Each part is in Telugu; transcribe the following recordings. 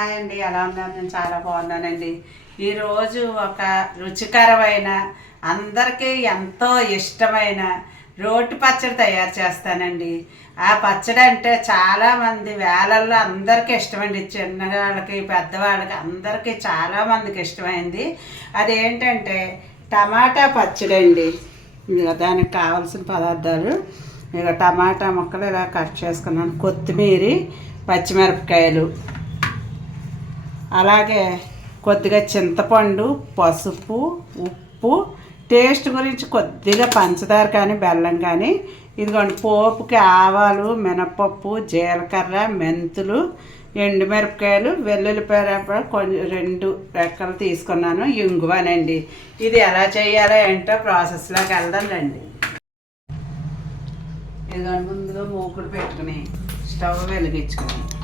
హాయ్ అండి ఎలా ఉన్నాను నేను చాలా బాగున్నానండి. ఈరోజు ఒక రుచికరమైన అందరికీ ఎంతో ఇష్టమైన రోటి పచ్చడి తయారు చేస్తానండి. ఆ పచ్చడి అంటే చాలామంది వేలల్లో అందరికీ ఇష్టమండి. చిన్నవాళ్ళకి పెద్దవాళ్ళకి అందరికీ చాలామందికి ఇష్టమైంది. అదేంటంటే టమాటా పచ్చడి అండి. దానికి కావాల్సిన పదార్థాలు. ఇక టమాటా ముక్కలు ఇలా కట్ చేసుకున్నాను. కొత్తిమీర పచ్చిమిరపకాయలు. అలాగే కొద్దిగా చింతపండు పసుపు ఉప్పు టేస్ట్ గురించి కొద్దిగా పంచదార కానీ బెల్లం కానీ ఇదిగోండి పోపుకి ఆవాలు మినపప్పు జీలకర్ర మెంతులు ఎండుమిరపకాయలు వెల్లుల్లిపాయ కొంచెం రెండు రెక్కలు తీసుకున్నాను. ఇంగువనండి. ఇది ఎలా చేయాలో ఏంటో ప్రాసెస్లోకి వెళ్దాం రండి. ఇదిగోండి ముందుగా మూకుడు పెట్టుకుని స్టవ్ వెలిగించుకుని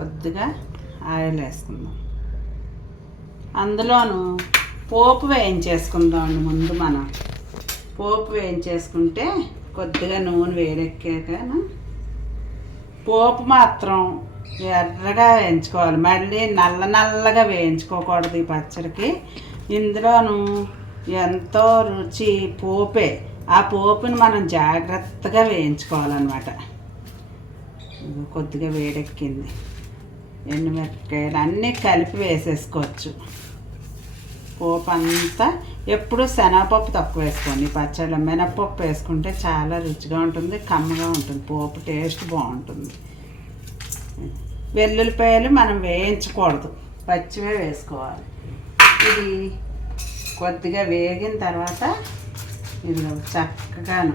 కొద్దిగా ఆయిల్ వేసుకుందాం. అందులోను పోపు వేయించేసుకుందాం ముందు మనం. పోపు వేయించేసుకుంటే కొద్దిగా నూనె వేడెక్కాక పోపు మాత్రం ఎర్రగా వేయించుకోవాలి. మళ్ళీ నల్ల నల్లగా వేయించుకోకూడదు ఈ పచ్చడికి. ఇందులోను ఎంతో రుచి పోపే. ఆ పోపుని మనం జాగ్రత్తగా వేయించుకోవాలన్నమాట. కొద్దిగా వేడెక్కింది. ఎండుమిరపకాయలు అన్నీ కలిపి వేసేసుకోవచ్చు. పోపు అంతా ఎప్పుడు శనగపప్పు తక్కువ వేసుకోండి. పచ్చళ్ళ మినపప్పు వేసుకుంటే చాలా రుచిగా ఉంటుంది కమ్మగా ఉంటుంది. పోపు టేస్ట్ బాగుంటుంది. వెల్లుల్లిపాయలు మనం వేయించకూడదు. పచ్చివే వేసుకోవాలి. ఇది కొద్దిగా వేగిన తర్వాత ఇది చక్కగాను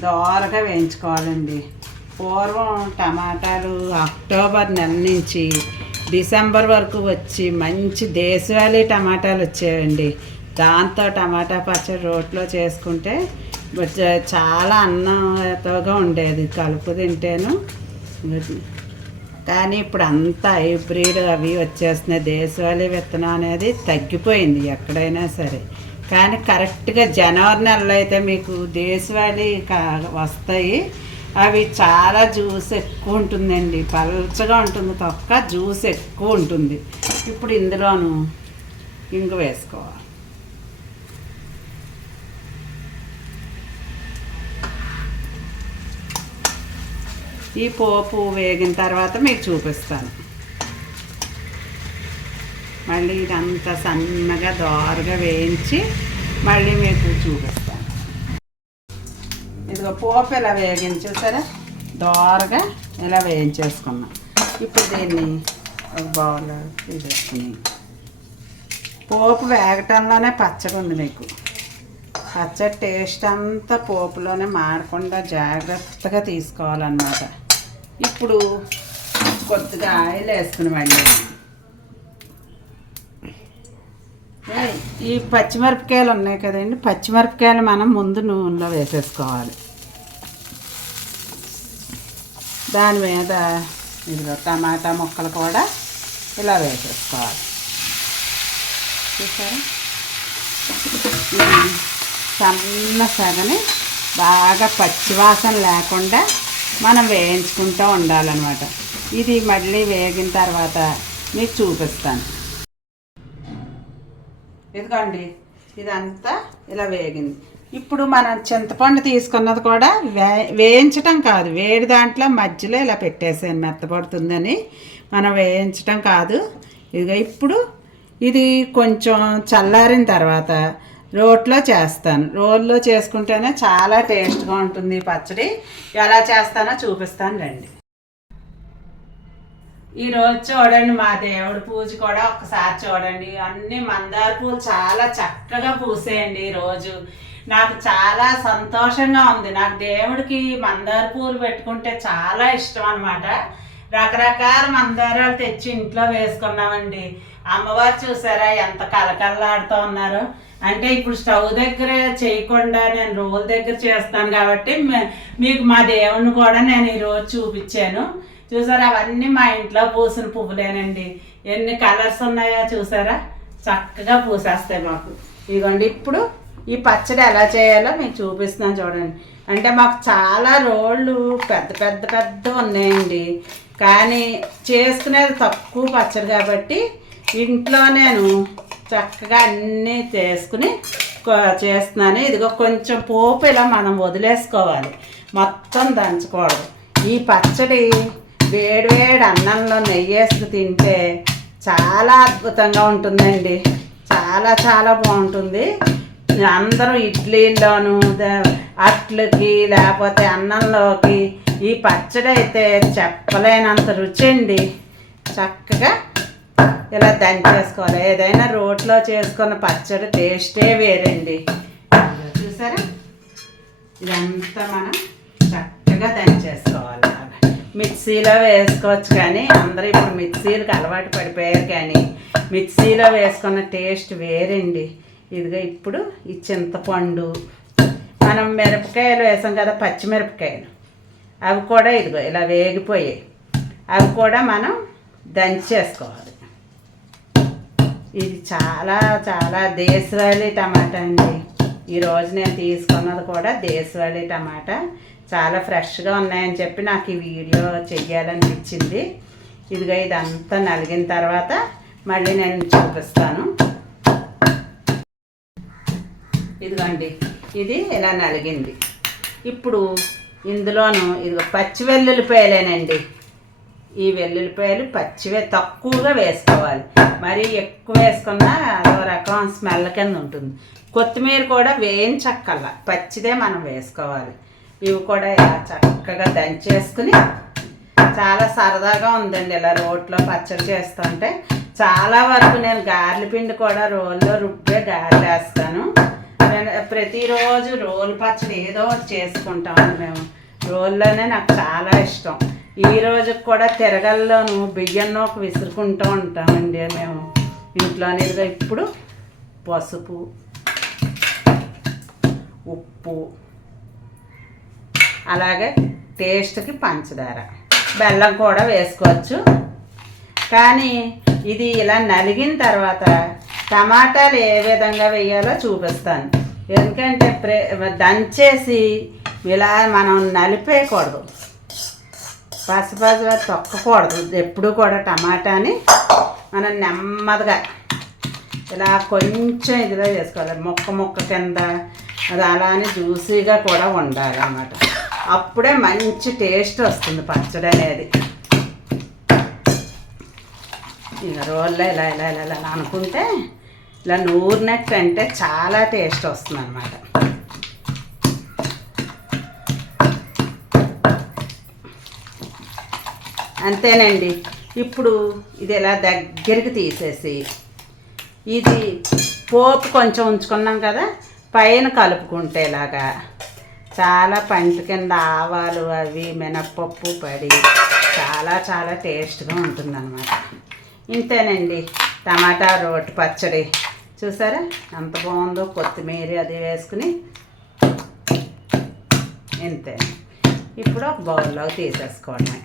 దోరగా వేయించుకోవాలండి. పూర్వం టమాటాలు అక్టోబర్ నెల నుంచి డిసెంబర్ వరకు వచ్చి మంచి దేశవాళీ టమాటాలు వచ్చేవండి దాంతో టమాటా పచ్చడి రోట్లో చేసుకుంటే చాలా అన్నంతోగా ఉండేది. కలుపు తింటేను. కానీ ఇప్పుడు అంతా హైబ్రిడ్ అవి వచ్చేస్తున్నాయి. దేశవాళీ విత్తనం అనేది తగ్గిపోయింది ఎక్కడైనా సరే. కానీ కరెక్ట్గా జనవరి నెలలో అయితే మీకు దేశవాళీ కా- వస్తాయి. అవి చాలా జ్యూస్ ఎక్కువ ఉంటుందండి. పల్చగా ఉంటుంది తొక్క జ్యూస్ ఎక్కువ ఉంటుంది. ఇప్పుడు ఇందులోను ఇంగు వేసుకోవాలి. ఈ పోపు వేగిన తర్వాత మీకు చూపిస్తాను. మళ్ళీ ఇదంతా సన్నగా దోరగా వేయించి మళ్ళీ మీకు చూపిస్తాను. ఇదిగో పోపు ఇలా వేగించేసారా దోరగా ఇలా వేయించేసుకున్నాం. ఇప్పుడు దీన్ని ఒక బౌల్లో తీసేసుకుని పోపు వేగటంలోనే పచ్చడి ఉంది మీకు. పచ్చడి టేస్ట్ అంతా పోపులోనే మాడకుండా జాగ్రత్తగా తీసుకోవాలన్నమాట. ఇప్పుడు కొద్దిగా ఆయిల్ వేసుకుని మళ్ళీ. ఈ పచ్చిమిరపకాయలు ఉన్నాయి కదండి. పచ్చిమిరపకాయలు మనం ముందు నూనెలో వేసేసుకోవాలి. దాని మీద ఇదిగో టమాటా ముక్కలు కూడా ఇలా వేసేసుకోవాలి. చూసారా? సన్న సగని బాగా పచ్చివాసన లేకుండా మనం వేయించుకుంటూ ఉండాలన్నమాట. ఇది మళ్ళీ వేగిన తర్వాత మీకు చూపిస్తాను. ఇదిగోండి ఇదంతా ఇలా వేగింది. ఇప్పుడు మనం చింతపండు తీసుకున్నది కూడా వే వేయించటం కాదు. వేడి దాంట్లో మధ్యలో ఇలా పెట్టేసాను మెత్తపడుతుందని మనం వేయించటం కాదు. ఇదిగో ఇప్పుడు ఇది కొంచెం చల్లారిన తర్వాత రోట్లో చేస్తాను. రోల్లో చేసుకుంటేనే చాలా టేస్ట్గా ఉంటుంది పచ్చడి. ఎలా చేస్తానో చూపిస్తాను రండి. ఈరోజు చూడండి మా దేవుడి పూజ కూడా ఒకసారి చూడండి. అన్ని మందార పూలు చాలా చక్కగా పూసేయండి ఈ రోజు. నాకు చాలా సంతోషంగా ఉంది. నాకు దేవుడికి మందార పూలు పెట్టుకుంటే చాలా ఇష్టం అనమాట రకరకాల మందారాలు తెచ్చి ఇంట్లో వేసుకున్నామండి. అమ్మవారు చూసారా ఎంత కలకల్లాడుతూ ఉన్నారు. అంటే ఇప్పుడు స్టవ్ దగ్గర చేయకుండా నేను రోల్ దగ్గర చేస్తాను కాబట్టి మీకు మా దేవుణ్ణి కూడా నేను ఈరోజు చూపించాను. చూసారా? అవన్నీ మా ఇంట్లో పూసిన పువ్వులేనండి. ఎన్ని కలర్స్ ఉన్నాయో చూసారా? చక్కగా పూసేస్తాయి మాకు. ఇదిగోండి ఇప్పుడు ఈ పచ్చడి ఎలా చేయాలో మీకు చూపిస్తున్నాను చూడండి. అంటే మాకు చాలా రోళ్ళు పెద్ద పెద్ద పెద్ద ఉన్నాయండి. కానీ చేసుకునేది తక్కువ పచ్చడి కాబట్టి ఇంట్లో నేను చక్కగా అన్నీ చేసుకుని చేస్తున్నాను. ఇదిగో కొంచెం పోపు ఇలా మనం వదిలేసుకోవాలి. మొత్తం దంచకూడదు. ఈ పచ్చడి వేడివేడి అన్నంలో నెయ్యి వేసుకు తింటే చాలా అద్భుతంగా ఉంటుందండి. చాలా చాలా బాగుంటుంది. అందరూ ఇడ్లీల్లోనూ అట్లకి లేకపోతే అన్నంలోకి ఈ పచ్చడి అయితే చెప్పలేనంత రుచి అండి చక్కగా ఇలా దంచేసుకోవాలి. ఏదైనా రోట్లో చేసుకున్న పచ్చడి టేస్టే వేరండి. చూసారా? ఇదంతా మనం చక్కగా దంచేసుకోవాలి. మిక్సీలో వేసుకోవచ్చు కానీ అందరూ ఇప్పుడు మిక్సీలకు అలవాటు పడిపోయారు కానీ మిక్సీలో వేసుకున్న టేస్ట్ వేరండి. ఇదిగో ఇప్పుడు ఈ చింతపండు మనం మిరపకాయలు వేసాం కదా పచ్చిమిరపకాయలు. అవి కూడా ఇదిగో ఇలా వేగిపోయాయి. అవి కూడా మనం దంచేసుకోవాలి. ఇది చాలా చాలా దేశవాళీ టమాటా అండి. ఈరోజు నేను తీసుకున్నది కూడా దేశవాళీ టమాటా. చాలా ఫ్రెష్గా ఉన్నాయని చెప్పి నాకు ఈ వీడియో చెయ్యాలనిపించింది. ఇదిగో ఇదంతా నలిగిన తర్వాత మళ్ళీ నేను చూపిస్తాను. ఇదిగోండి ఇది ఇలా నలిగింది. ఇప్పుడు ఇందులోను ఇదిగో పచ్చి వెల్లుల్లిపాయలేనండి. ఈ వెల్లుల్లిపాయలు పచ్చివే తక్కువగా వేసుకోవాలి. మరీ ఎక్కువ వేసుకున్నా అదో రకం స్మెల్ కింద ఉంటుంది. కొత్తిమీర కూడా వేయించక్కల్లా పచ్చిదే మనం వేసుకోవాలి. ఇవి కూడా ఇలా చక్కగా దంచేసుకుని చాలా సరదాగా ఉందండి. ఇలా రోట్లో పచ్చడి చేస్తుంటే చాలా వరకు నేను గారెల పిండి కూడా రోల్లో రుబ్బే గారెలు వేస్తాను. నేను ప్రతిరోజు రోలు పచ్చడి ఏదో ఒకటి చేసుకుంటామండి మేము. రోల్లోనే నాకు చాలా ఇష్టం. ఈ రోజు కూడా తిరగల్లోనూ బియ్యం నూక విసురుకుంటూ ఉంటామండి మేము. ఇంట్లోనే ఇప్పుడు పసుపు ఉప్పు అలాగే టేస్ట్కి పంచదార. బెల్లం కూడా వేసుకోవచ్చు. కానీ ఇది ఇలా నలిగిన తర్వాత టమాటాలు ఏ విధంగా వేయాలో చూపిస్తాను. ఎందుకంటే ప్రే దంచేసి ఇలా మనం నలిపేయకూడదు. పసిపసిగా తొక్కకూడదు. ఎప్పుడు కూడా టమాటాని మనం నెమ్మదిగా ఇలా కొంచెం ఇదిలో వేసుకోవాలి. మొక్క మొక్క కింద అది అలానే జ్యూసీగా కూడా ఉండాలి అన్నమాట అప్పుడే మంచి టేస్ట్ వస్తుంది పచ్చడి అనేది. ఇక రోల్లో ఇలా ఇలా ఇలా ఇలా అనుకుంటే ఇలా నూరినట్టు అంటే చాలా టేస్ట్ వస్తుంది అనమాట అంతేనండి. ఇప్పుడు ఇది ఇలా దగ్గరికి తీసేసి ఇది పోపు కొంచెం ఉంచుకున్నాం కదా పైన కలుపుకుంటే ఇలాగా చాలా పంట కింద ఆవాలు అవి మినప్పప్పు పడి చాలా చాలా టేస్ట్గా ఉంటుందన్నమాట. ఇంతేనండి. టమాటా రోటి పచ్చడి. చూసారా? ఎంత బాగుందో కొత్తిమీర అది వేసుకుని ఇంతే. ఇప్పుడు ఒక బౌల్లో తీసేసుకోవడమే.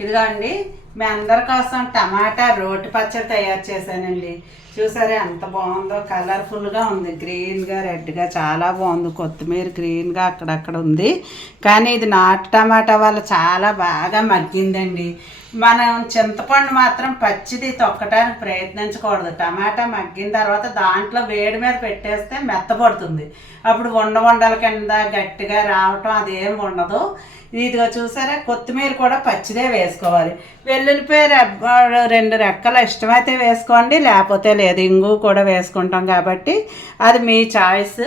ఇదిగో అండి మీ అందరి కోసం టమాటా రోటి పచ్చడి తయారు చేశానండి. చూసారా ఎంత బాగుందో కలర్ఫుల్గా ఉంది. గ్రీన్గా రెడ్గా చాలా బాగుంది. కొత్తిమీర గ్రీన్గా అక్కడక్కడ ఉంది. కానీ ఇది నాటు టమాటా వల్ల చాలా బాగా మగ్గిందండి. మనం చింతపండు మాత్రం పచ్చిది తొక్కటానికి ప్రయత్నించకూడదు. టమాటా మగ్గిన తర్వాత దాంట్లో వేడి మీద పెట్టేస్తే మెత్తపడుతుంది అప్పుడు ఉండ వండల కింద గట్టిగా రావటం అదేం ఉండదు. ఇదిగో చూసారా? కొత్తిమీర కూడా పచ్చిదే వేసుకోవాలి. వెల్లుల్లిపాయ రెండు రెక్కలు ఇష్టమైతే వేసుకోండి లేకపోతే లేదు ఇంగు కూడా వేసుకుంటాం కాబట్టి అది మీ చాయిస్.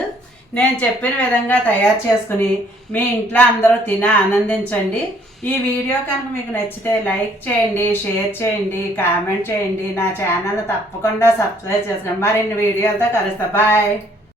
నేను చెప్పిన విధంగా తయారు చేసుకుని మీ ఇంట్లో అందరూ తిని ఆనందించండి. ఈ వీడియో కనుక మీకు నచ్చితే లైక్ చేయండి షేర్ చేయండి కామెంట్ చేయండి. నా ఛానల్ తప్పకుండా సబ్స్క్రైబ్ చేసుకోండి. మరిన్ని వీడియోలతో కలుస్తా. బాయ్.